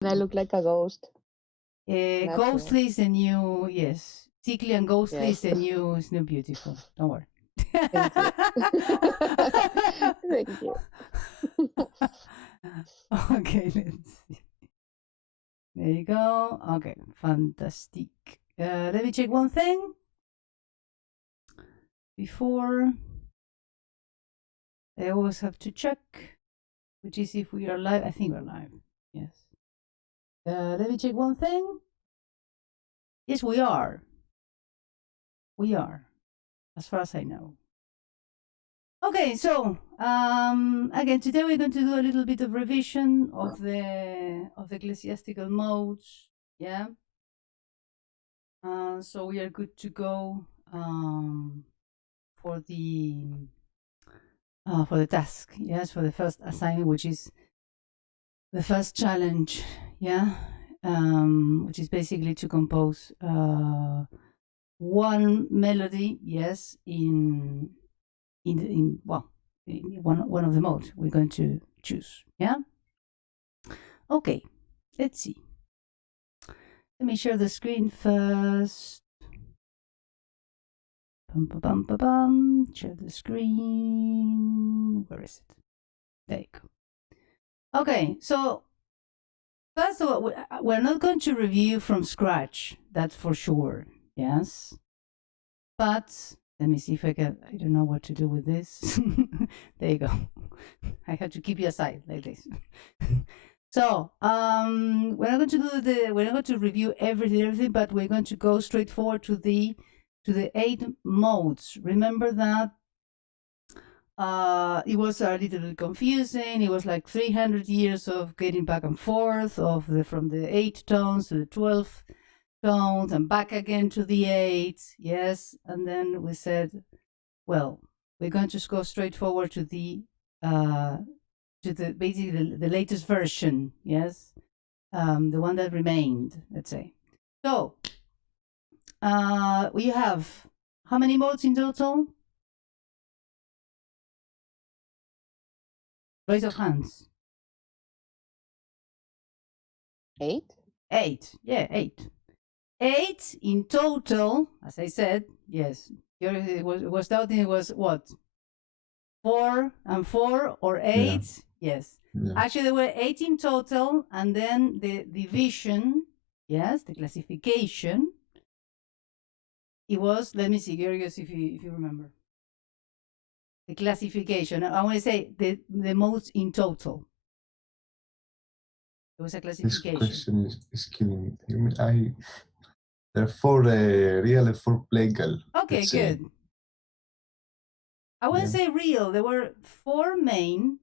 And I look like a ghost. Ghostly is the new, yes. Sickly and ghostly Yes. is new beautiful. Don't worry. Thank you. Thank you. Okay, let's see. There you go. Okay, fantastic. Let me check one thing before. I always have to check, which is if we are live. I think we're live. Yes. Let me check one thing. Yes, we are. We are, as far as I know. Okay, so again, today we're going to do a little bit of revision of the ecclesiastical modes. Yeah. So we are good to go for the task. Yes, for the first assignment, which is the first challenge. Yeah. Which is basically to compose one melody. Yes, in one of the modes we're going to choose. Yeah. Okay. Let's see. Let me share the screen first. Share the screen. Where is it? There you go. Okay, so first of all, we're not going to review from scratch. That's for sure. Yes. But let me see if I can. I don't know what to do with this. There you go. I have to keep you aside like this. So we're not going to do we're not going to review everything, but we're going to go straight forward to the 8 modes. Remember that it was a little bit confusing. It was like 300 years of getting back and forth from the 8 tones to the 12 tones and back again to the 8. Yes, and then we said, well, we're going to go straight forward to the basically the latest version. Yes, the one that remained. Let's say. So we have how many modes in total? Raise of hands. 8? 8. Yeah, 8. 8 in total, as I said. Yes. It was doubting it was what? 4 and 4 or 8? Yeah. Yes. Yeah. Actually, there were 8 in total, and then the division, yes, the classification, it was, let me see, Georgios, if you remember. The classification, I want to say the modes in total. It was a classification. This question is killing me. There are 4 real and 4 legal. Okay, good. I wouldn't say real. There were 4 main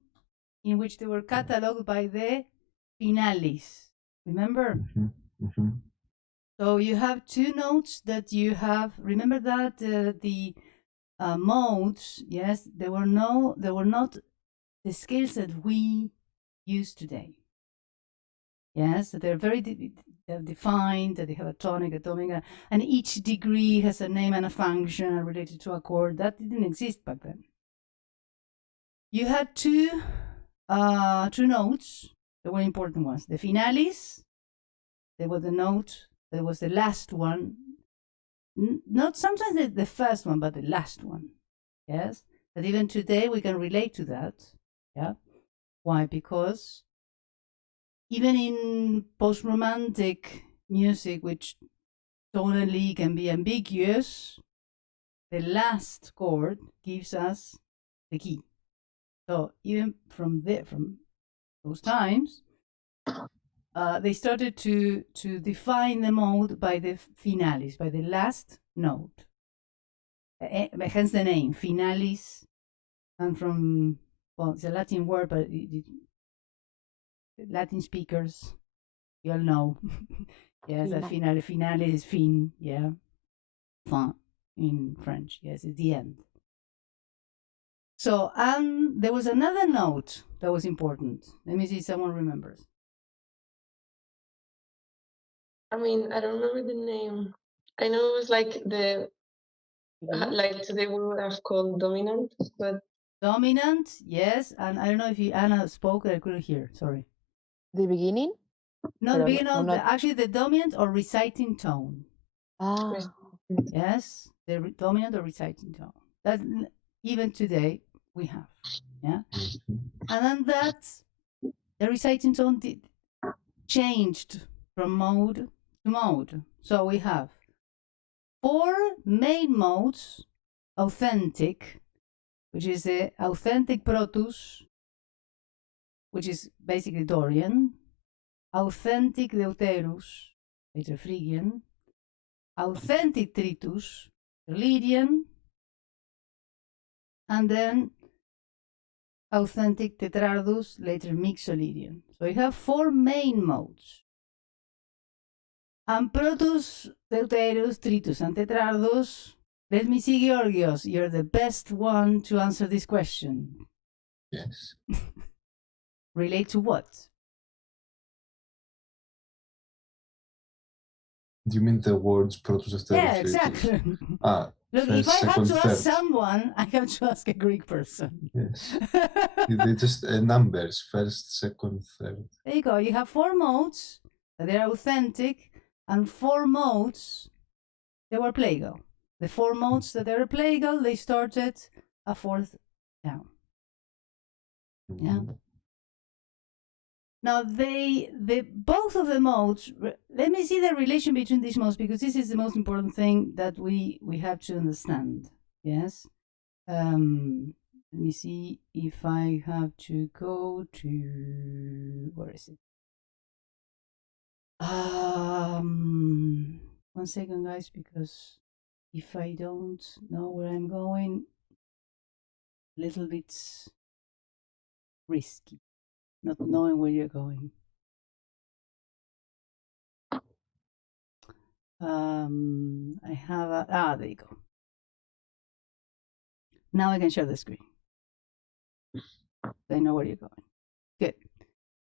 in which they were cataloged by the finalis. Remember? So you have 2 notes that you have. Remember that the modes, yes, they were not the scales that we use today. Yes, they're very defined, that they have a tonic, a dominant, and each degree has a name and a function related to a chord. That didn't exist back then. You had 2 notes that were important ones. The finalis, they were the note that was the last one. Not sometimes the first one, but the last one. Yes, but even today we can relate to that. Yeah, why? Because even in post-romantic music, which tonally can be ambiguous, the last chord gives us the key. So even from those times, they started to define the mode by the finalis, by the last note. Hence the name, finalis, and from, well, it's a Latin word, but Latin speakers, you all know. Yes, finale is fin, yeah. Fin in French, yes, it's the end. So, there was another note that was important. Let me see if someone remembers. I mean, I don't remember the name. I know it was like like today we would have called dominant, but dominant, yes. And I don't know if Anna spoke, I couldn't hear. Sorry. The beginning? No, Pero the beginning no, of no. actually the dominant or reciting tone. Ah, Yes, the dominant or reciting tone. That even today we have. Yeah, and then that the reciting tone changed from mode to mode. So we have 4 main modes: authentic, which is the authentic Protus, which is basically Dorian, authentic Deuterus, later Phrygian, authentic Tritus, Lydian, and then authentic Tetrardus, later Mixolydian. So you have 4 main modes. And Protus, Deuterus, Tritus, and Tetrardus. Let me see, Georgios, you're the best one to answer this question. Yes. Relate to what? Do you mean the words Protus, Asterus, Yeah, Tritus? exactly. Ah, Look, first, if I have second, to third. ask someone, I have to ask a Greek person. Yes. They're just numbers, first, second, third. There you go. You have 4 modes that are authentic, and 4 modes that were plagal. The 4 modes that are plagal, they started a 4th down. Yeah. Now both of the modes. Let me see the relation between these modes, because this is the most important thing that we have to understand. Yes. Let me see if I have to go to, where is it? 1 second, guys, because if I don't know where I'm going, a little bit risky, not knowing where you're going. I have a, there you go. Now I can share the screen. I know where you're going. Good.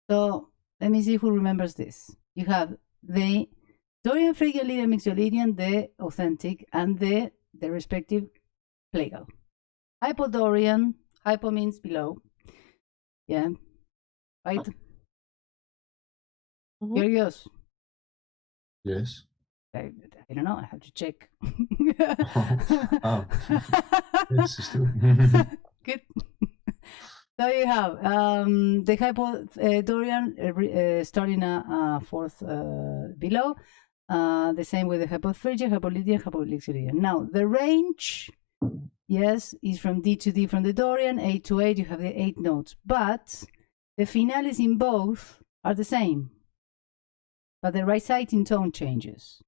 So let me see who remembers this. You have the Dorian, Phrygian, Lydian, Mixolydian, the authentic, and the respective plagal. Hypodorian, hypo means below. Yeah. Right? Georgios? Yes. I don't know. I have to check. Oh. Yes, it's true. Good. So you have the Hypodorian starting a 4th below. The same with the Hypophrygian, Hypolydian, Hypolydian. Now the range, yes, is from D to D from the Dorian, 8 to 8. You have the 8 notes, but the finales in both are the same. But the reciting tone changes.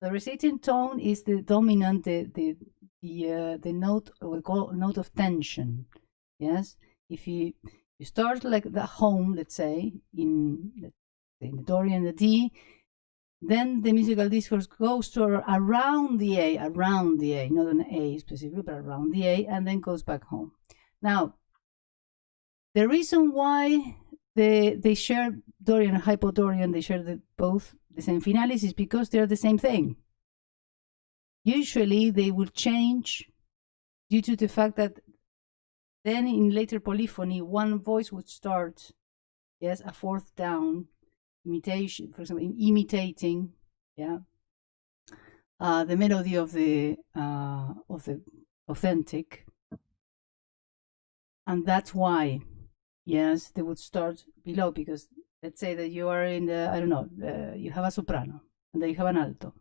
The reciting tone is the dominant, the note we call note of tension. Yes, if you start like the home, let's say in the Dorian, the D, then the musical discourse goes to around the A, not an A specifically, but around the A, and then goes back home. Now, the reason why they share Dorian and Hypodorian, they share both the same finales, is because they're the same thing. Usually they will change due to the fact that then in later polyphony, one voice would start, yes, a 4th down imitation, for example, imitating, yeah, the melody of the authentic, and that's why, yes, they would start below, because let's say that you are in the, I don't know, you have a soprano and then you have an alto.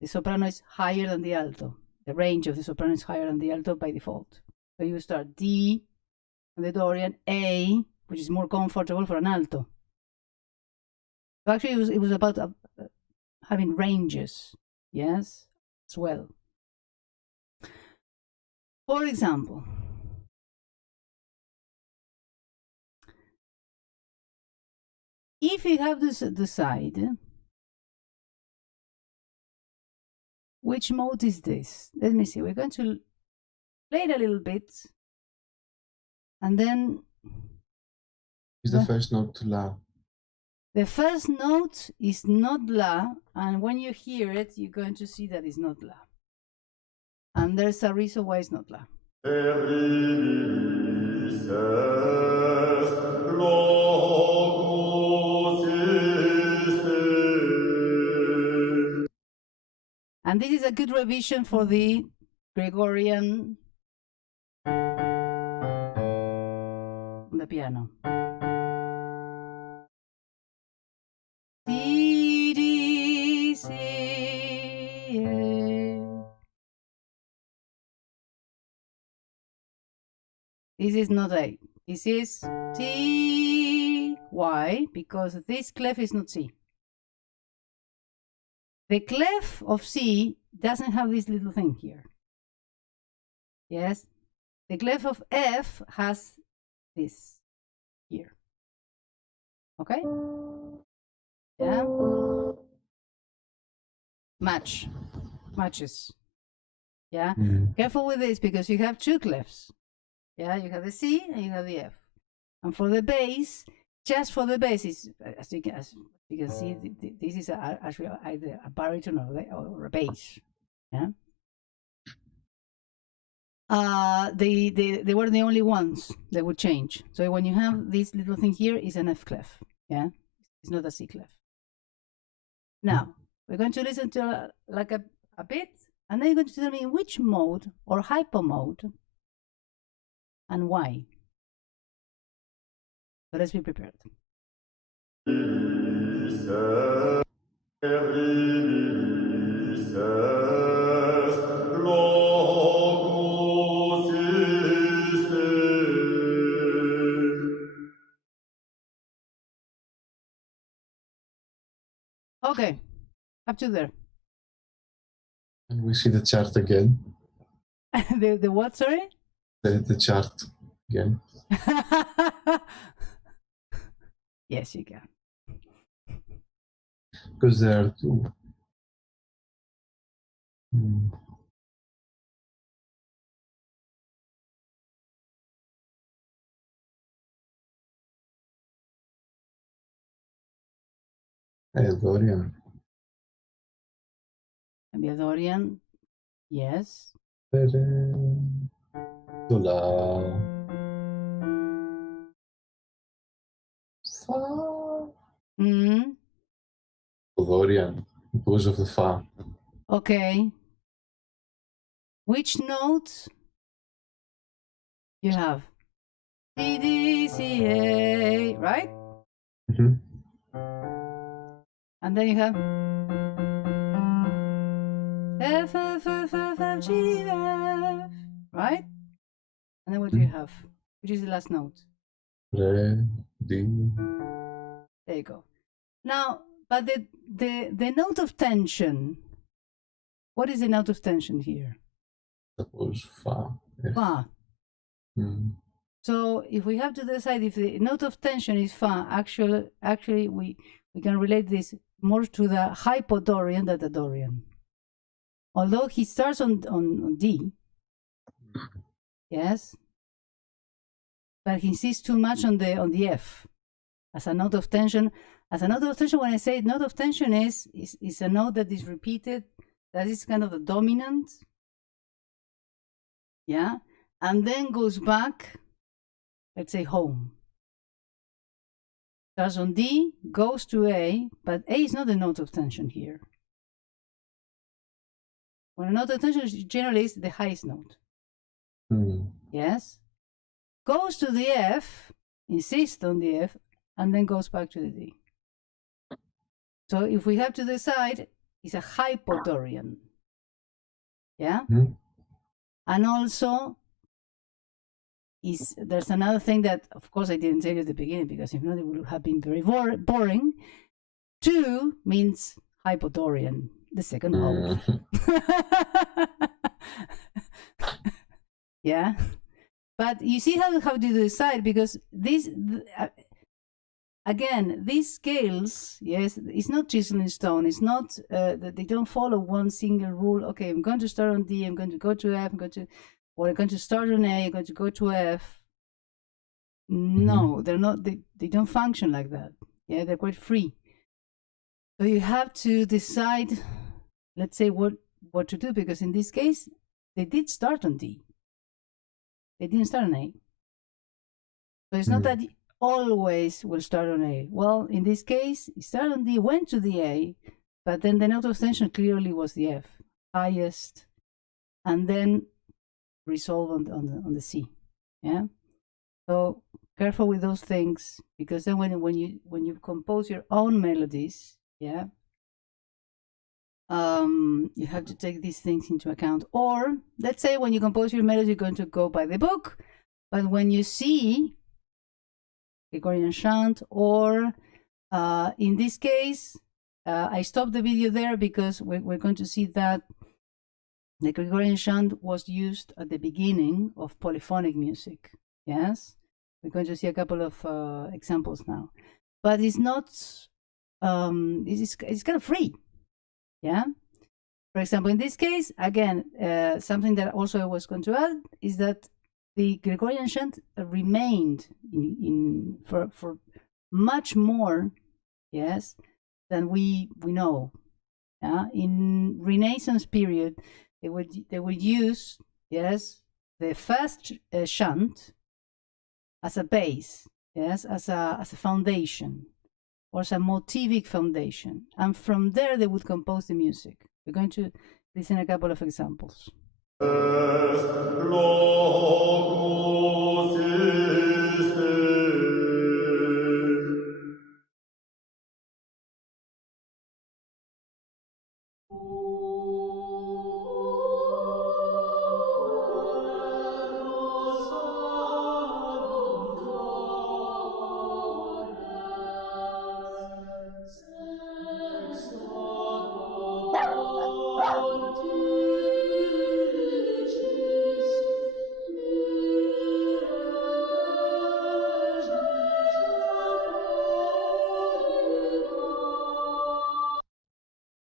The soprano is higher than the alto. The range of the soprano is higher than the alto by default. So you start D on the Dorian, A, which is more comfortable for an alto. So actually, it was about having ranges, yes, as well. For example, if you have to decide which mode is this, let me see. We're going to play it a little bit, and then Is the first note La? the first note is not La, and when you hear it, you're going to see that it's not La. And there's a reason why it's not La. And this is a good revision for the Gregorian on the piano. D, D, C, A. This is not A. This is T. Why? Because this clef is not C. The clef of C doesn't have this little thing here. Yes? The clef of F has this here. Okay? Yeah? Matches. Yeah? Careful with this because you have two clefs. Yeah, you have the C and you have the F. And for the bass, just for the bass, is, as you can see, this is actually either a baritone or a bass. Yeah. They were the only ones that would change. So when you have this little thing here, is an F clef. Yeah, it's not a C clef. Now we're going to listen to like a bit, and then you're going to tell me in which mode or hypo mode and why. So let's be prepared. Okay, up to there. And we see the chart again. the what, sorry? The chart again. Yes, you can. Because there are two. Dorian. Dorian, yes. La. Fa. Dorian, because of the Fa. Okay. Which notes you have? D, D, C, A, right? And then you have F, F, F, F, F, G, F, right? And then what do you have? Which is the last note? Re, D. There you go. Now, but the note of tension, what is the note of tension here? Suppose Fa. Fa. So if we have to decide if the note of tension is Fa, actually we can relate this more to the hypodorian than the Dorian. Although he starts on D, yes, but he insists too much on the F as a note of tension. As a note of tension, when I say note of tension is a note that is repeated, that is kind of the dominant, yeah, and then goes back, let's say home. Starts on D, goes to A, but A is not the note of tension here. When a note of tension generally is the highest note. Yes? Goes to the F, insists on the F, and then goes back to the D. So if we have to decide, it's a hypodorian. Yeah? And also, there's another thing that, of course, I didn't tell you at the beginning, because if not, it would have been very boring. 2 means hypodorian, the second mode. Yeah? But you see how to decide, because again, these scales, yes, it's not chisel in stone. It's not that they don't follow one single rule. Okay, I'm going to start on D, I'm going to go to F, I'm going to start on A, I'm going to go to F. No, they're not. They don't function like that. Yeah, they're quite free. So you have to decide, let's say, what to do, because in this case, they did start on D. They didn't start on A. So it's not that always will start on A. Well, in this case, it started on D, went to the A, but then the note of tension clearly was the F. highest, and then resolve on the C. Yeah. So careful with those things, because then when you compose your own melodies, yeah, you have to take these things into account. Or let's say when you compose your melody, you're going to go by the book, but when you see Gregorian chant, or in this case, I stopped the video there because we're going to see that the Gregorian chant was used at the beginning of polyphonic music. Yes, we're going to see a couple of examples now, but it's not. It's kind of free. Yeah. For example, in this case, again, something that also I was going to add is that the Gregorian chant remained for much more, yes, than we know. Yeah. In Renaissance period, they would use, yes, the first chant as a base, yes, as a foundation, or as a motivic foundation, and from there they would compose the music. We're going to listen a couple of examples.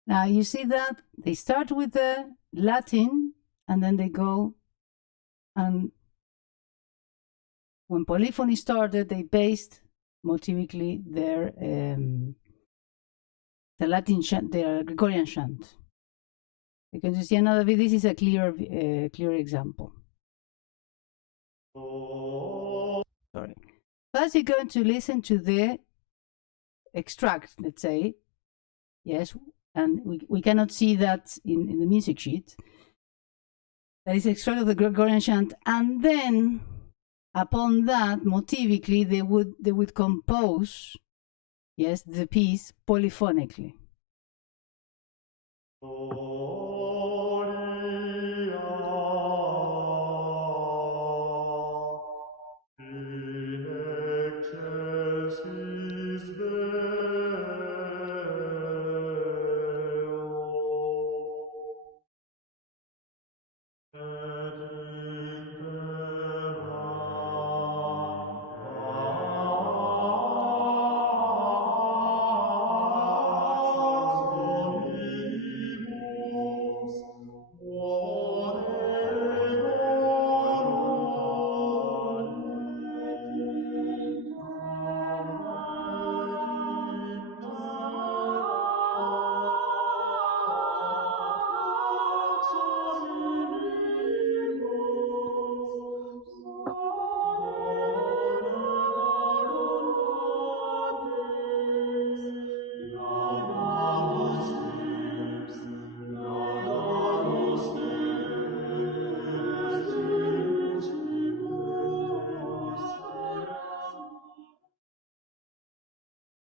Now you see that they start with the Latin and then they go, and when polyphony started, they based motivically their the Latin chant, their Gregorian chant. You can see another video. This is a clear example. Sorry. First, you're going to listen to the extract, let's say. Yes, and we cannot see that in the music sheet. That is extract of the Gregorian chant, and then upon that, motivically, they would compose, yes, the piece polyphonically.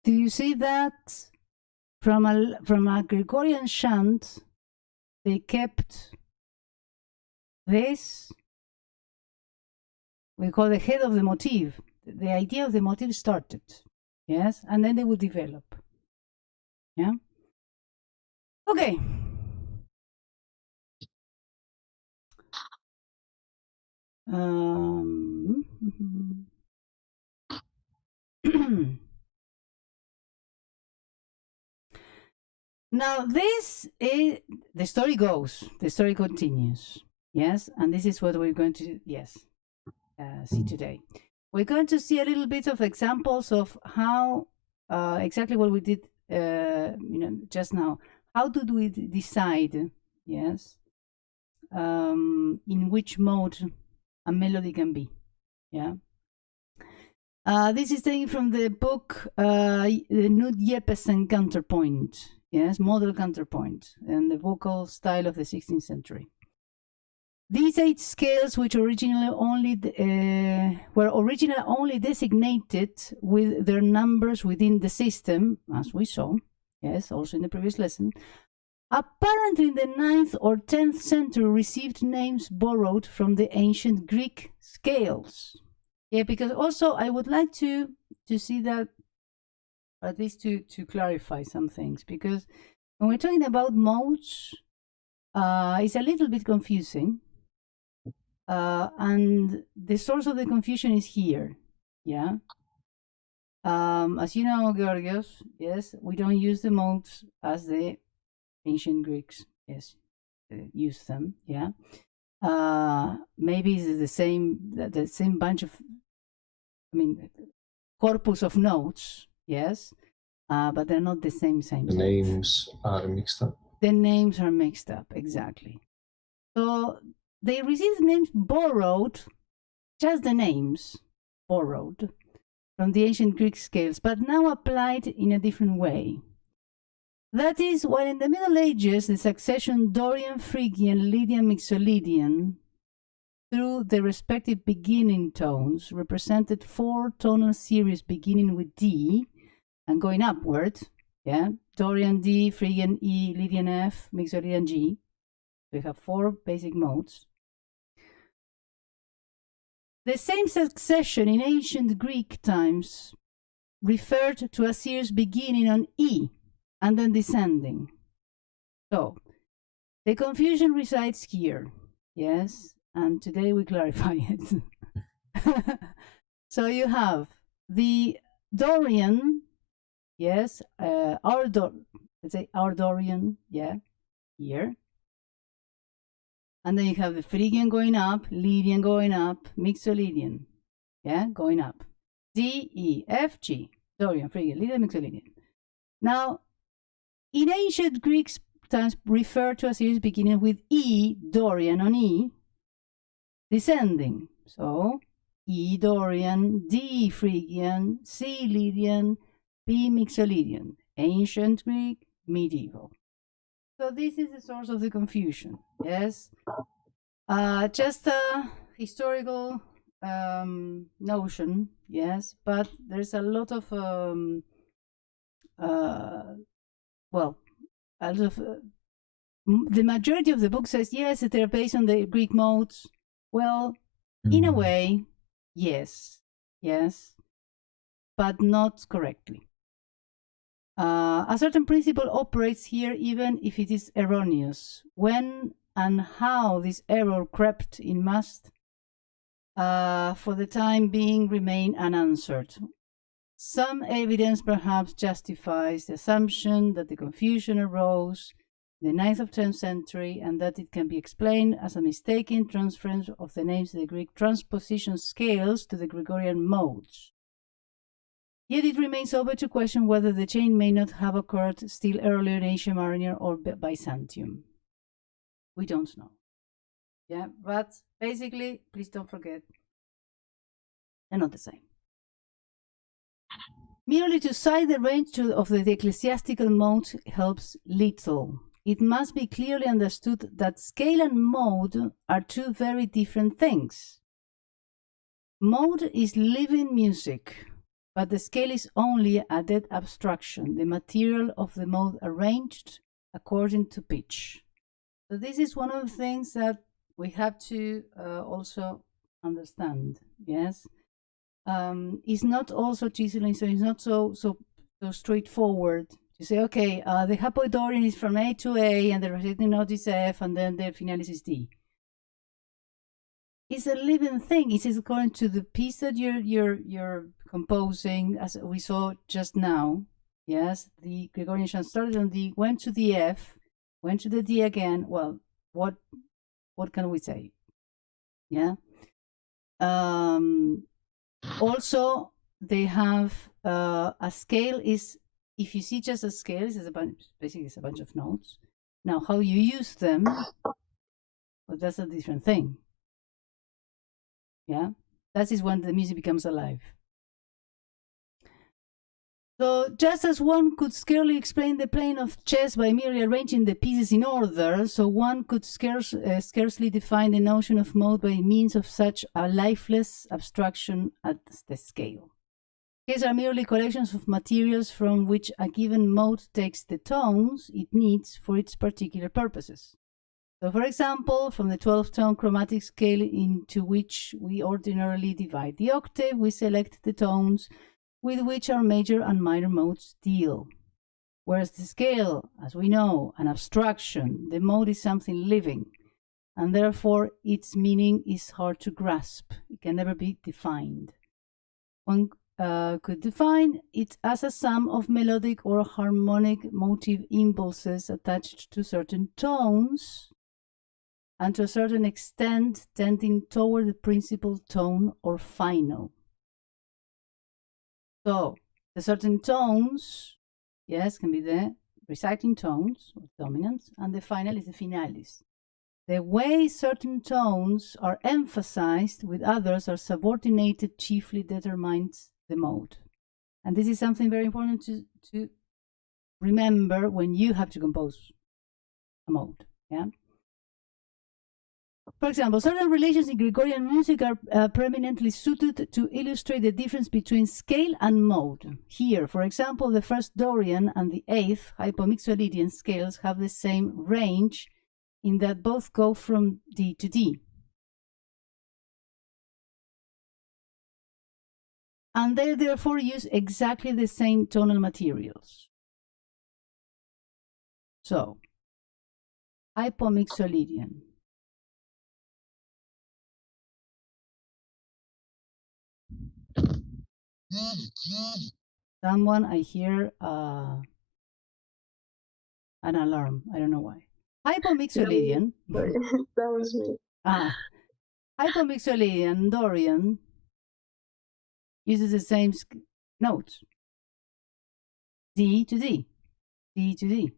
Do you see that from a Gregorian chant, they kept this, we call the head of the motif. The idea of the motif started, yes, and then they would develop. Yeah. Okay. Now this is, the story goes, the story continues, yes, and this is what we're going to, yes, see today. We're going to see a little bit of examples of how, exactly what we did, just now. How did we decide, yes, in which mode a melody can be, yeah. This is taken from the book, the Modal Counterpoint. Yes, modal counterpoint, and the vocal style of the 16th century. These 8 scales, which originally were originally only designated with their numbers within the system, as we saw, yes, also in the previous lesson, apparently in the 9th or 10th century received names borrowed from the ancient Greek scales. Yeah, because also I would like to see that, at least to clarify some things, because when we're talking about modes, it's a little bit confusing. And the source of the confusion is here. Yeah. As you know, Georgios, yes, we don't use the modes as the ancient Greeks, yes, use them. Yeah. Maybe it's the same bunch of, corpus of notes, yes, but they're not the same. The names are mixed up. The names are mixed up, exactly. So they received names borrowed, just the names borrowed from the ancient Greek scales, but now applied in a different way. That is, while in the Middle Ages, the succession Dorian, Phrygian, Lydian, Mixolydian, through the respective beginning tones, represented 4 tonal series beginning with D and going upward. Yeah, Dorian D, Phrygian E, Lydian F, Mixolydian G. We have 4 basic modes. The same succession in ancient Greek times referred to a series beginning on E and then descending. So the confusion resides here, yes, and today we clarify it. So you have the Dorian, yes, let's say our Dorian, yeah, here. And then you have the Phrygian going up, Lydian going up, Mixolydian, yeah, going up. D, E, F, G, Dorian, Phrygian, Lydian, Mixolydian. Now, in ancient Greek times, refer to a series beginning with E, Dorian on E, descending. So, E, Dorian, D, Phrygian, C, Lydian, B, Mixolydian. Ancient Greek, medieval. So this is the source of the confusion, yes? Just a historical notion, yes, but there's a lot of, the majority of the book says, yes, they're based on the Greek modes. Well, in a way, yes, but not correctly. A certain principle operates here even if it is erroneous. When and how this error crept in must, for the time being, remain unanswered. Some evidence perhaps justifies the assumption that the confusion arose in the 9th or 10th century and that it can be explained as a mistaken transference of the names of the Greek transposition scales to the Gregorian modes. Yet it remains open to question whether the change may not have occurred still earlier in Asia Minor or Byzantium. We don't know. Yeah, but basically, please don't forget, they're not the same. Merely to cite the range of the ecclesiastical modes helps little. It must be clearly understood that scale and mode are 2 very different things. Mode is living music, but the scale is only a dead abstraction, the material of the mode arranged according to pitch. So this is one of the things that we have to also understand, yes? It's not also Gisela, so it's not so straightforward. You say, okay, the Hapodorian is from A to A, and the reciting note is F, and then the finalis is D. It's a living thing. It is according to the piece that you're composing, as we saw just now. Yes, the Gregorian chant started on D, went to the F, went to the D again. Well, what can we say? Yeah. Also, they have a scale is, if you see just a scale, it's basically it's a bunch of notes. Now, how you use them, well, that's a different thing. Yeah, that is when the music becomes alive. So just as one could scarcely explain the playing of chess by merely arranging the pieces in order, so one could scarcely define the notion of mode by means of such a lifeless abstraction as the scale. Scales are merely collections of materials from which a given mode takes the tones it needs for its particular purposes. So, for example, from the 12-tone chromatic scale into which we ordinarily divide the octave, we select the tones with which our major and minor modes deal. Whereas the scale, as we know, an abstraction, the mode is something living, and therefore its meaning is hard to grasp. It can never be defined. One could define it as a sum of melodic or harmonic motive impulses attached to certain tones, and to a certain extent tending toward the principal tone or final. So, the certain tones, yes, can be the reciting tones or dominants, and the final is the finalis. The way certain tones are emphasized with others are subordinated chiefly determines the mode. And this is something very important to remember when you have to compose a mode. Yeah. For example, certain relations in Gregorian music are preeminently suited to illustrate the difference between scale and mode. Here, for example, the first Dorian and the eighth hypomixolydian scales have the same range in that both go from D to D. And they therefore use exactly the same tonal materials. So, hypomixolydian. Someone, I hear an alarm. I don't know why. Hypomixolydian. Sorry, that was me. Hypomixolydian Dorian uses the same notes. D to D. D to D.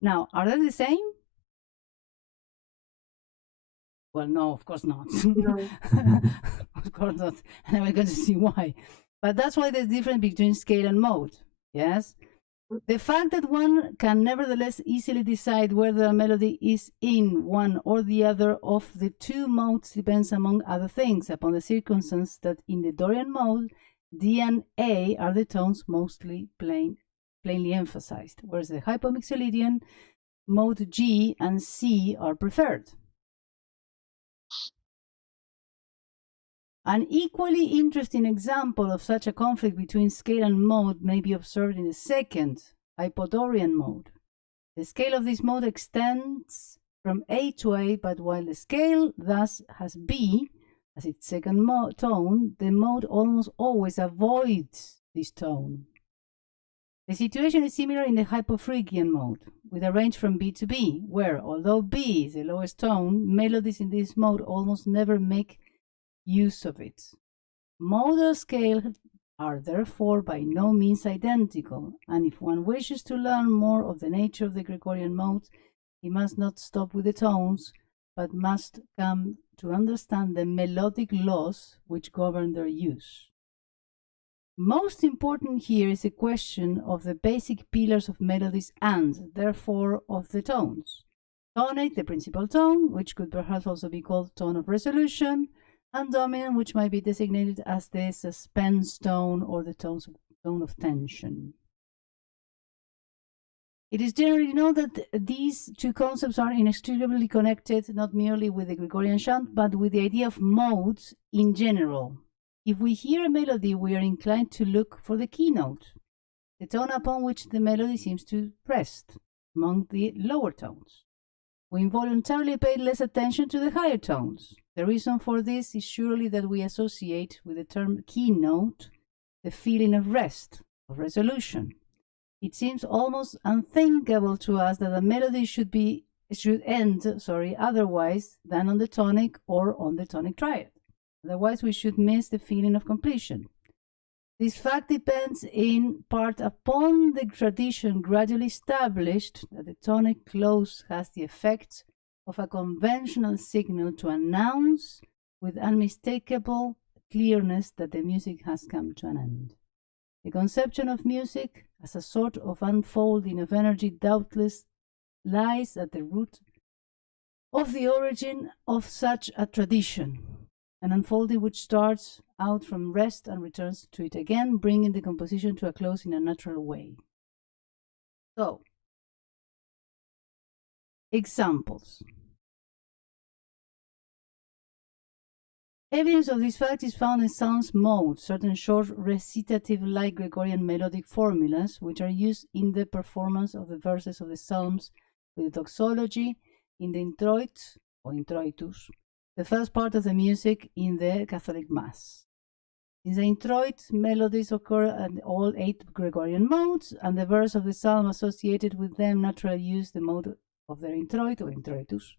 Now, are they the same? Well, no, of course not. No. Of course not. And we're going to see why. But that's why there's difference between scale and mode. Yes? The fact that one can nevertheless easily decide whether a melody is in one or the other of the two modes depends, among other things, upon the circumstance that in the Dorian mode, D and A are the tones mostly plainly emphasized, whereas the hypomixolydian mode G and C are preferred. An equally interesting example of such a conflict between scale and mode may be observed in the second, hypodorian mode. The scale of this mode extends from A to A, but while the scale thus has B as its second tone, the mode almost always avoids this tone. The situation is similar in the hypophrygian mode, with a range from B to B, where, although B is the lowest tone, melodies in this mode almost never make use of it. Modal scales are therefore by no means identical, and if one wishes to learn more of the nature of the Gregorian modes, he must not stop with the tones, but must come to understand the melodic laws which govern their use. Most important here is the question of the basic pillars of melodies and, therefore, of the tones. Tonic, the principal tone, which could perhaps also be called tone of resolution, and dominant, which might be designated as the suspense tone or the tone of tension. It is generally known that these two concepts are inextricably connected, not merely with the Gregorian chant, but with the idea of modes in general. If we hear a melody, we are inclined to look for the keynote, the tone upon which the melody seems to rest, among the lower tones. We involuntarily pay less attention to the higher tones. The reason for this is surely that we associate with the term keynote the feeling of rest, of resolution. It seems almost unthinkable to us that a melody should end otherwise than on the tonic or on the tonic triad. Otherwise, we should miss the feeling of completion. This fact depends in part upon the tradition gradually established that the tonic close has the effect of a conventional signal to announce with unmistakable clearness that the music has come to an end. The conception of music as a sort of unfolding of energy doubtless lies at the root of the origin of such a tradition, an unfolding which starts out from rest and returns to it again, bringing the composition to a close in a natural way. So, examples. Evidence of this fact is found in Psalms mode, certain short recitative-like Gregorian melodic formulas, which are used in the performance of the verses of the Psalms with the doxology in the introit or introitus, the first part of the music in the Catholic Mass. In the introit, melodies occur in all 8 Gregorian modes, and the verse of the psalm associated with them naturally use the mode of their introit or introitus.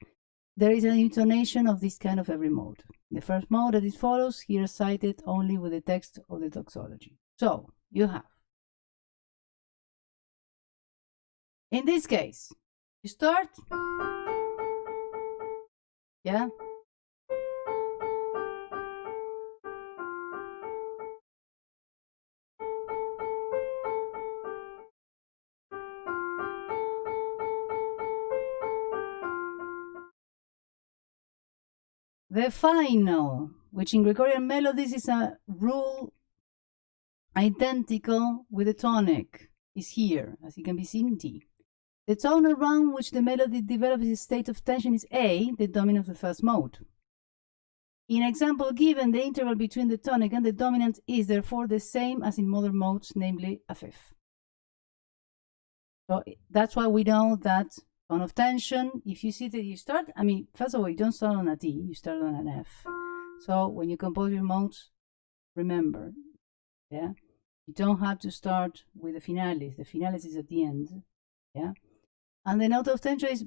There is an intonation of this kind of every mode. The first mode that it follows, here cited only with the text of the doxology. So, you have. In this case, you start. Yeah. The final, which in Gregorian melodies is a rule identical with the tonic, is here, as it can be seen in D. The tone around which the melody develops its state of tension is A, the dominant of the first mode. In example given, the interval between the tonic and the dominant is therefore the same as in modern modes, namely a fifth. So that's why we know that tone of tension, if you see that you start, first of all, you don't start on a D, you start on an F. So when you compose your modes, remember, yeah, you don't have to start with the finales. The finales is at the end, yeah. And the note of tension is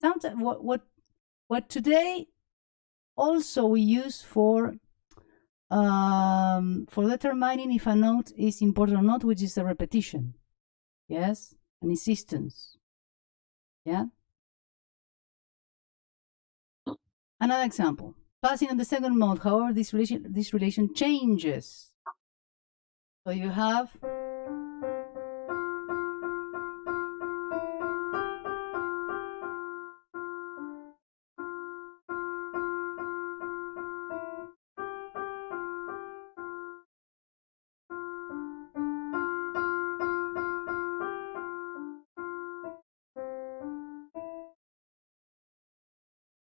sometimes what today also we use for determining if a note is important or not, which is a repetition, yes, an insistence. Yeah. Another example. Passing on the second mode, however, this relation changes. So you have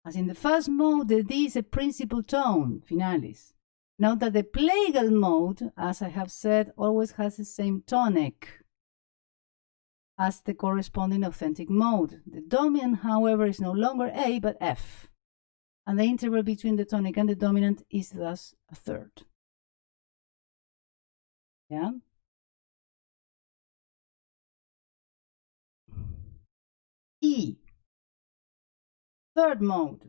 as in the first mode, the D is a principal tone, finalis. Note that the plagal mode, as I have said, always has the same tonic as the corresponding authentic mode. The dominant, however, is no longer A, but F. And the interval between the tonic and the dominant is thus a third. Yeah? E. Third mode.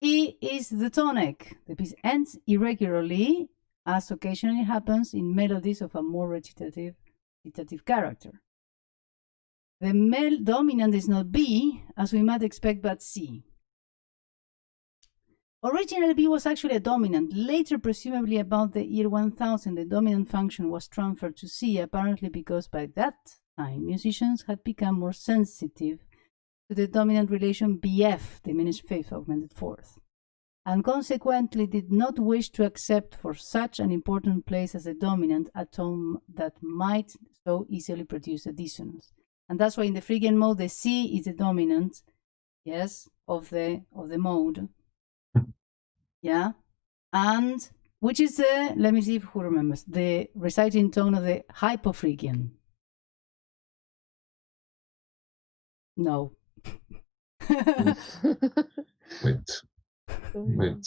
E is the tonic. The piece ends irregularly, as occasionally happens in melodies of a more recitative character. The dominant is not B, as we might expect, but C. Originally, B was actually a dominant. Later, presumably about the year 1000, the dominant function was transferred to C, apparently because by that time, musicians had become more sensitive to the dominant relation BF, diminished fifth, augmented fourth, and consequently did not wish to accept for such an important place as a dominant a tone that might so easily produce a dissonance. And that's why in the Phrygian mode, the C is the dominant, yes, of the mode. Yeah, and which is the, let me see if who remembers, the reciting tone of the Hypophrygian. No. Wait.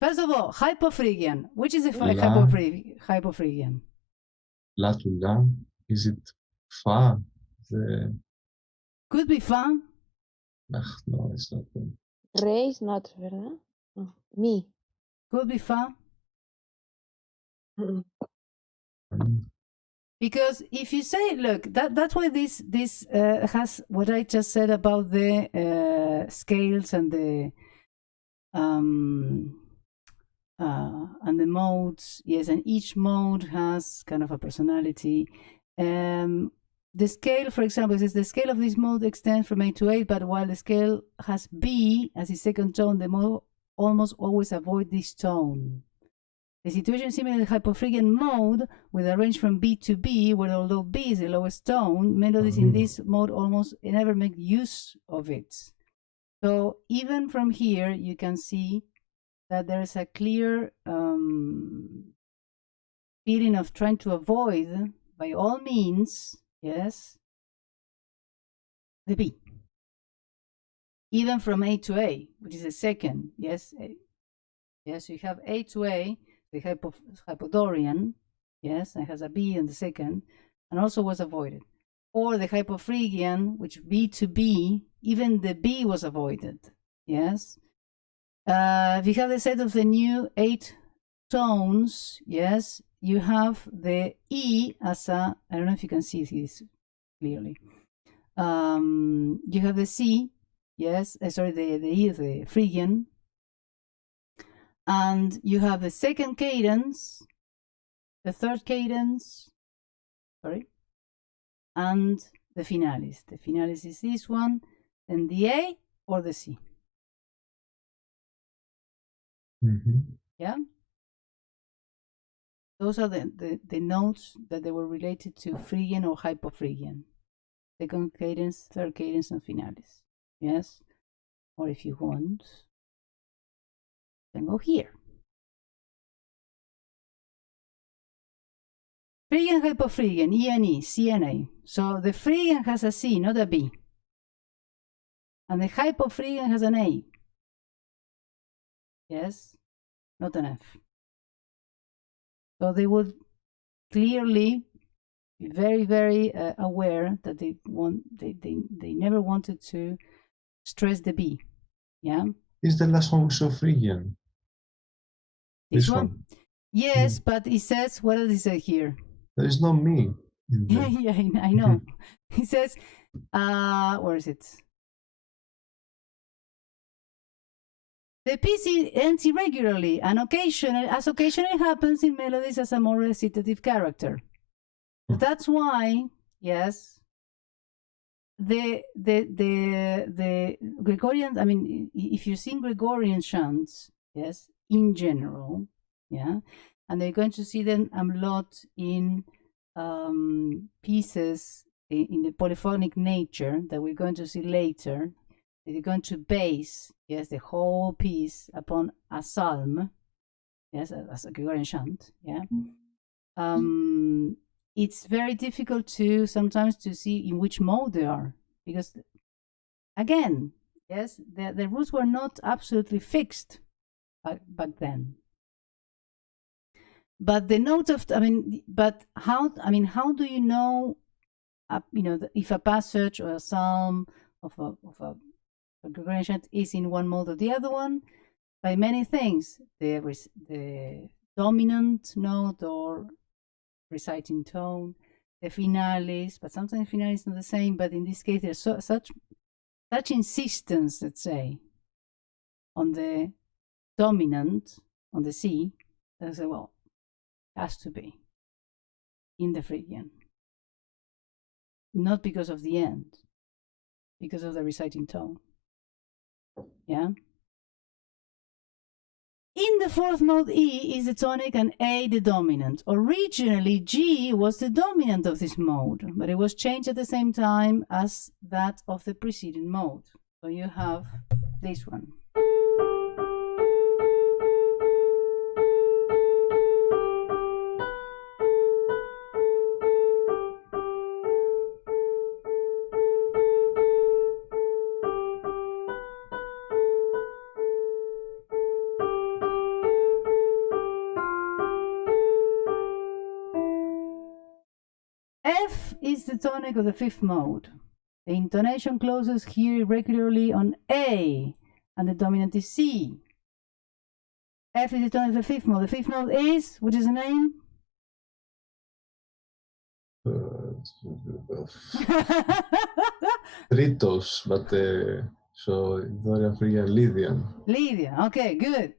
First of all, Hypophrygian. Which is the Hypophrygian? La to la. Is it fa? Could be fa. No, it's not good. Re is not, ¿verdad? No. Mi. Could be fa. Mm. Because if you say, look, that's why this has what I just said about the scales and the modes. Yes, and each mode has kind of a personality. The scale, for example, says the scale of this mode extends from A to A, but while the scale has B as its second tone, the mode almost always avoid this tone. The situation is similar to the hypophrygian mode, with a range from B to B, where although B is the lowest tone, melodies in this mode almost never make use of it. So even from here, you can see that there is a clear feeling of trying to avoid, by all means, yes, the B. Even from A to A, which is the second, yes, yes, you have A to A, the Hypodorian, yes, it has a B in the second, and also was avoided. Or the Hypophrygian, which B to B, even the B was avoided, yes. If you have the set of the new 8 tones, yes, you have the E as a, I don't know if you can see this clearly. You have the C, yes, sorry, the E is the Phrygian, and you have the second cadence, the third cadence, sorry, and the finalis. The finalis is this one, then the A or the C. Yeah? Those are the notes that they were related to Phrygian or Hypophrygian. Second cadence, third cadence, and finalis. Yes? Or if you want, then go here. Phrygian, Hypophrygian, E and E, C and A. So the Phrygian has a C, not a B. And the Hypophrygian has an A. Yes? Not an F. So they would clearly be very, very aware that they never wanted to stress the B. Yeah? Is the last one also Phrygian? This one? Yes, but it says, what does it say here? There is no me. Yeah, I know. It says, where is it? The piece ends irregularly and as occasionally happens in melodies as a more recitative character. That's why, yes, the Gregorian, I mean, if you sing Gregorian chants, yes, in general, yeah, and they're going to see them a lot in pieces in the polyphonic nature that we're going to see later. They're going to base, yes, the whole piece upon a psalm, yes, as a Gregorian chant, yeah. It's very difficult to sometimes to see in which mode they are, because again, yes, the rules were not absolutely fixed back then. But the note of, how do you know, if a passage or a psalm of a Gregorian chant is in one mode or the other one? By many things. The dominant note or reciting tone, the finalis, but sometimes finalis is not the same, but in this case there's such insistence, let's say, on the dominant, on the C, that I say, well, it has to be in the Phrygian. Not because of the end, because of the reciting tone. Yeah? In the fourth mode, E is the tonic and A the dominant. Originally, G was the dominant of this mode, but it was changed at the same time as that of the preceding mode. So you have this one. F is the tonic of the fifth mode. The intonation closes here regularly on A, and the dominant is C. F is the tone of the fifth mode. The fifth mode is, what is the name? Tritos, but so Dorian, Phrygian, Lydian. Lydian. Okay, good.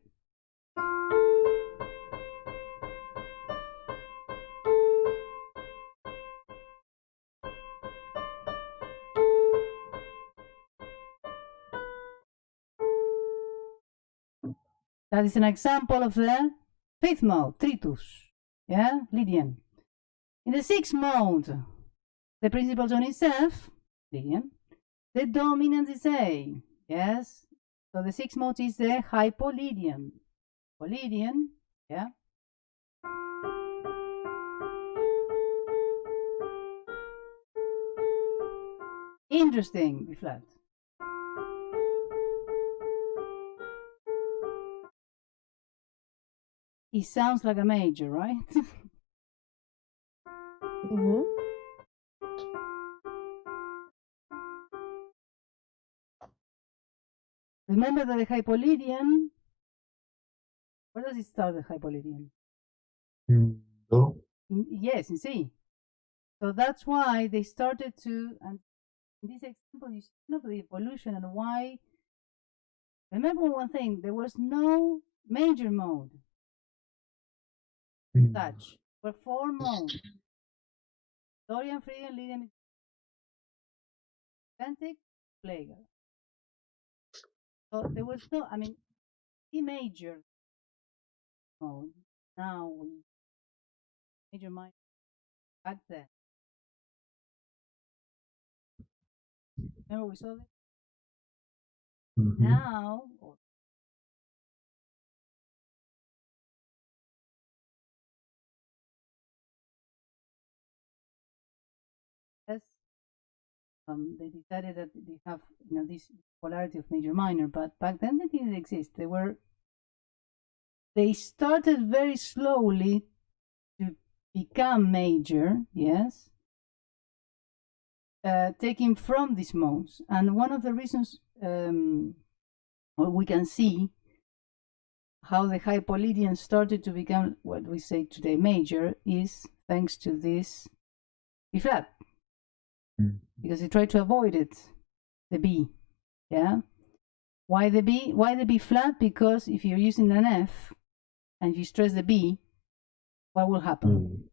That is an example of the fifth mode, tritus. Yeah, Lydian. In the sixth mode, the principal tone is F, Lydian. The dominant is A. Yes. So the sixth mode is the hypolydian. Hypolydian, yeah. Interesting, B flat. It sounds like a major, right? Mm-hmm. Remember that the hypolydian, where does it start, the hypolydian? Do. Yes, in C. So that's why they started to, and in this example, you see the evolution and why. Remember one thing, there was no major mode. Such were four modes. Dorian, Phrygian, Lydian, Atlantic, Plagal. So there was no, I mean, E major mode. Now we major minor back then. Remember we saw this? Now, yes, they decided that they have, this polarity of major minor, but back then they didn't exist. They started very slowly to become major, yes, taking from these modes. And one of the reasons we can see how the hypolydian started to become what we say today major is thanks to this B flat, because they tried to avoid it, the B, yeah. Why the B? Why the B flat? Because if you're using an F and if you stress the B, what will happen?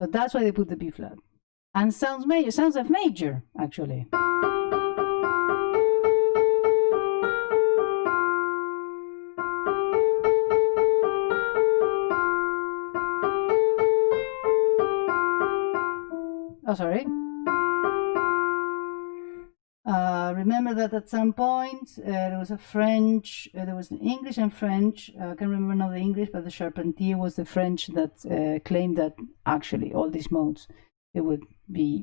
So that's why they put the B flat. And sounds major, sounds F major, actually. Oh, sorry. Remember that at some point there was a French, there was an English and French. I can't remember now the English, but the Charpentier was the French that claimed that actually all these modes, it would be,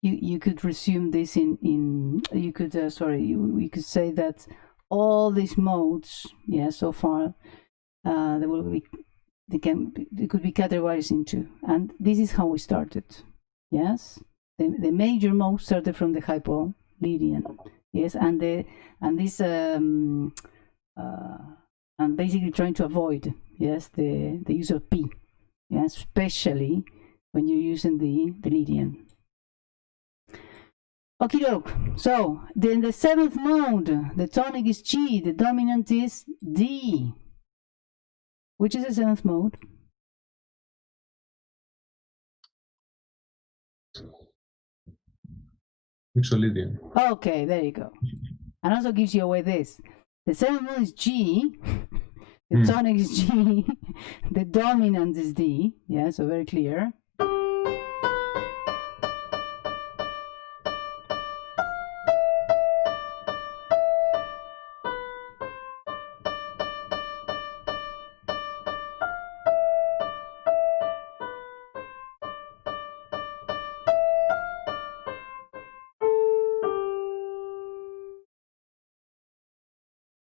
you could resume this you could we could say that all these modes, so far, they could be categorized into, and this is how we started. Yes, the major mode started from the hypolydian. Yes, and this and basically trying to avoid the use of P, especially when you're using the Lydian. Okie doke. So then the seventh mode, the tonic is G, the dominant is D. Which is the seventh mode? Mixolydian. Okay, there you go. And also gives you away this. The seventh mode is G. The tonic is G. The dominant is D. Yeah, so very clear.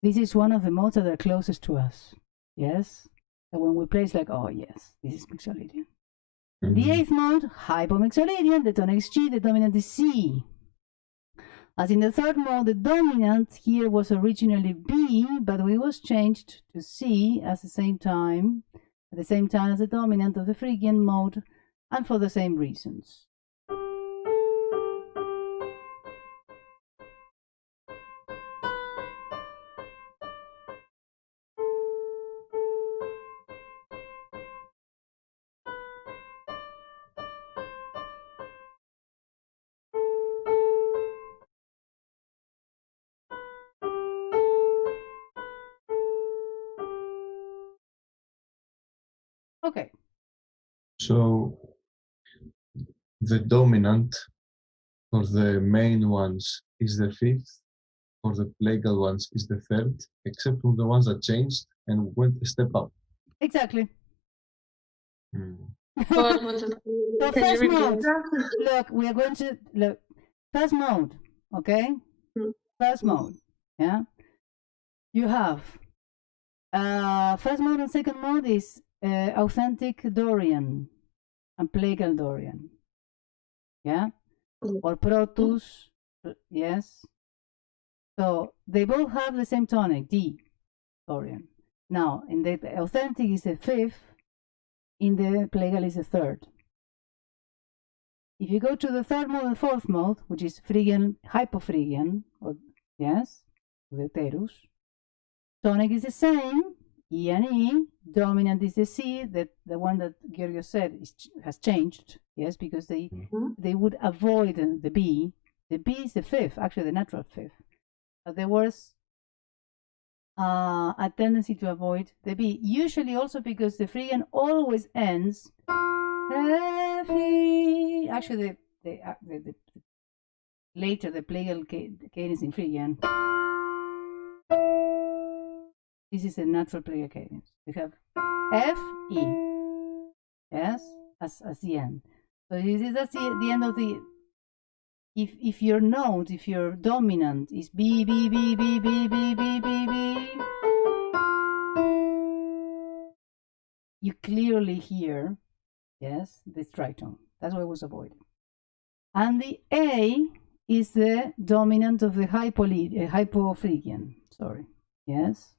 This is one of the modes that are closest to us. Yes, So when we play, it's like, oh yes, this is Mixolydian. Mhm. The eighth mode, hypomixolydian, the tonic is G, the dominant is C. As in the third mode, the dominant here was originally B, but it was changed to C at the same time as the dominant of the Phrygian mode, and for the same reasons. Okay. So the dominant for the main ones is the fifth, for the plagal ones is the third, except for the ones that changed and went a step up. Exactly. Hmm. But what's it? So Can you first repeat mode. that? Look, we are going to look. First mode, okay? Mm. First mode, yeah? You have first mode and second mode is authentic Dorian and plagal Dorian, yeah? Mm. Or Protus, yes? So they both have the same tonic, D Dorian. Now, in the authentic is the fifth, in the plagal is the third. If you go to the third mode and fourth mode, which is Phrygian, hypophrygian, or yes, the terus, tonic is the same, E and E, dominant is the C, that the one that Georgios said has changed, yes, because they would avoid the B. The B is the fifth, actually the natural fifth. But there was a tendency to avoid the B, usually also because the Phrygian always ends actually the later the plagal cadence in Phrygian. This is a natural plagal cadence. We have F, E, yes, as the end. So that's the end of the. If your note, if your dominant is B, B, B, B, B, B, B, B, B, you clearly hear, yes, this tritone. That's what was avoided. And the A is the dominant of the hypophrygian. Sorry, yes.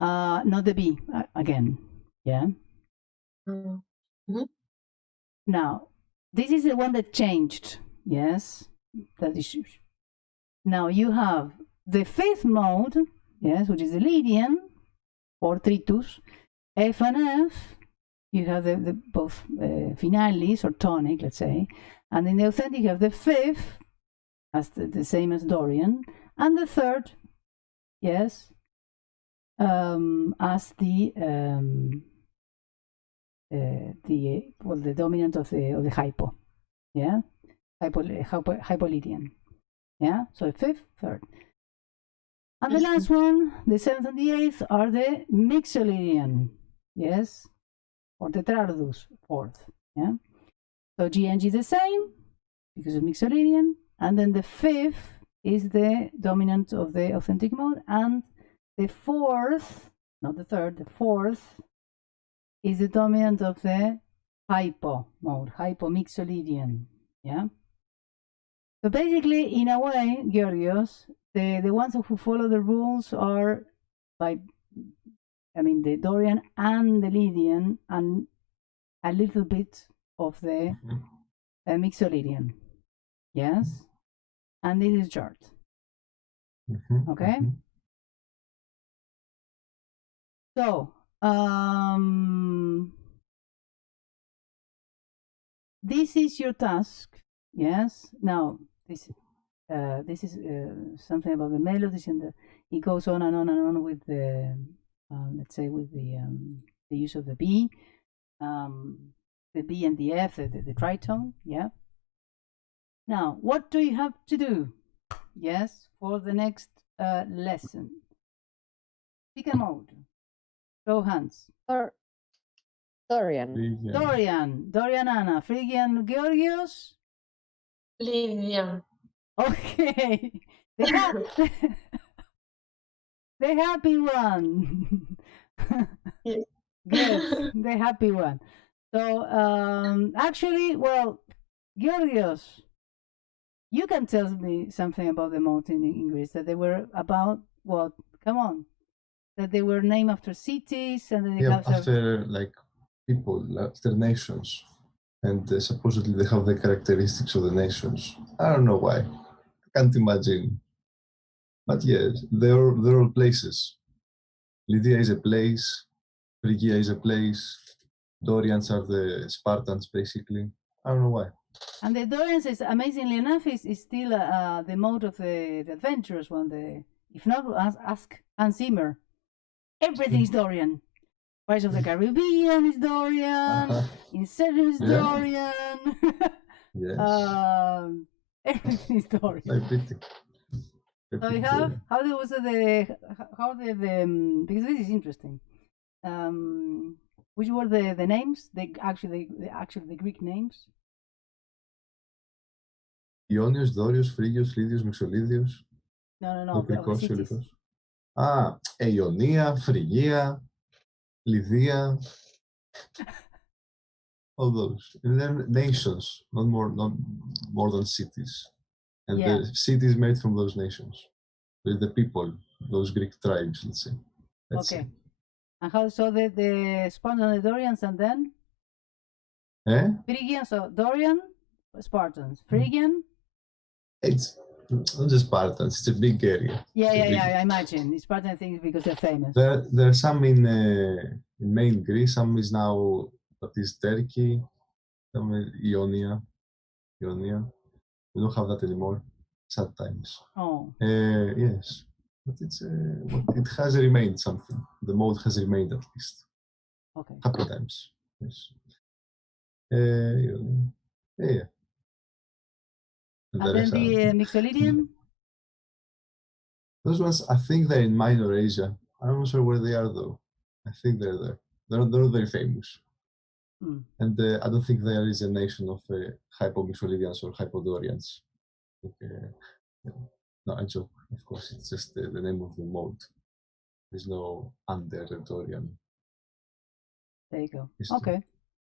Not the B again. Yeah. Mm-hmm. Now, this is the one that changed. Yes, that is. Now you have the fifth mode, yes, which is the Lydian or tritus, F and F. You have the both finalis or tonic, let's say, and in the authentic you have the fifth as the same as Dorian, and the third, yes, as the dominant of the hypo, yeah, hypolydian, yeah. So fifth, third, and the last one, the seventh and the eighth, are the mixolydian, yes, or the tardus, fourth, yeah. So G and G the same because of mixolydian, and then the fifth is the dominant of the authentic mode, and the fourth, not the third, the fourth is the dominant of the hypo mode, hypomixolydian, yeah. So basically, in a way, Georgios, the ones who follow the rules are the Dorian and the Lydian, and a little bit of the mixolydian, yes, and this is chart. Okay. So this is your task, yes. Now this is something about the melodies, and it goes on and on and on with the let's say with the use of the B and the F, the tritone, yeah. Now, what do you have to do? Yes, for the next lesson. Pick a mode. Show hands. Dorian. Dorian Anna. Phrygian Georgios. Lydian. Okay. The happy one. Yeah. Good, the happy one. So actually, well, Georgios, you can tell me something about the mountain in Greece, that they were about what? Come on, that they were named after cities and then they Yeah, have some. after like people, after nations, and supposedly they have the characteristics of the nations. I don't know why. I can't imagine. But yes, they're all places. Lydia is a place. Phrygia is a place. Dorians are the Spartans, basically. I don't know why. And the Dorians is amazingly enough is still the mode of the adventurous one. If not, ask Hans Zimmer. Everything is Dorian. Pirates of the Caribbean is Dorian. Uh-huh. Inception is Yeah. Dorian. Yes. Everything is Dorian. Very pretty. So we have how there was the because this is interesting. Which were the names? The Greek names. Ionios, Dorios, Phrygios, Lydios, Mixolydios. No. Of the cities. Ionia, Phrygia, Lydia. All those. And then nations, not more than cities. And Yeah. the cities made from those nations. With the people, those Greek tribes, let's say. Okay. And how so the Spartans and the Dorians and then? Phrygian, so Dorian, Spartans. Phrygian? It's not just Spartans, it's a big area. Yeah, I imagine. The Spartan things because they're famous. There are some in main Greece, some is now, that is Turkey, some Ionia. We don't have that anymore, sad times. Oh. Yes, but it has remained something. The mode has remained at least. Okay. Happy times, yes. Yeah. And then the Mixolydian? Those ones, I think they're in Minor Asia. I'm not sure where they are though. I think they're there. They're not very famous. And I don't think there is a nation of Hypo-Mixolydians or Hypodorians. No, I joke. Of course, it's just the name of the mode. There's no under-Dorian. There you go. Okay.